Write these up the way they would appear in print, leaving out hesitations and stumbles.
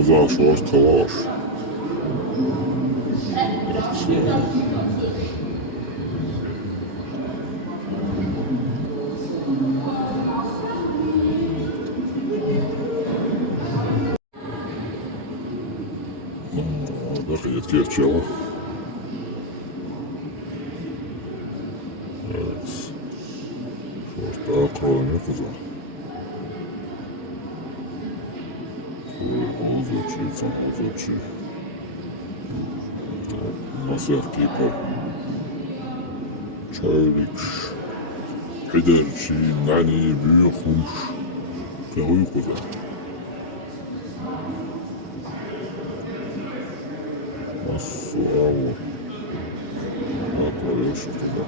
Uzağa talaş. Bakın geçiyor. Evet. Şurada akranı kızar. Цоци-Юрт. Мескер-Юрт. Чайрикш. Хидерчи, нани, бюхуш. Кень-Юрт. Массуау. Направился туда.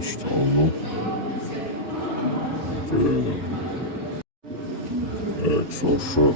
İşte onu. Evet, sonra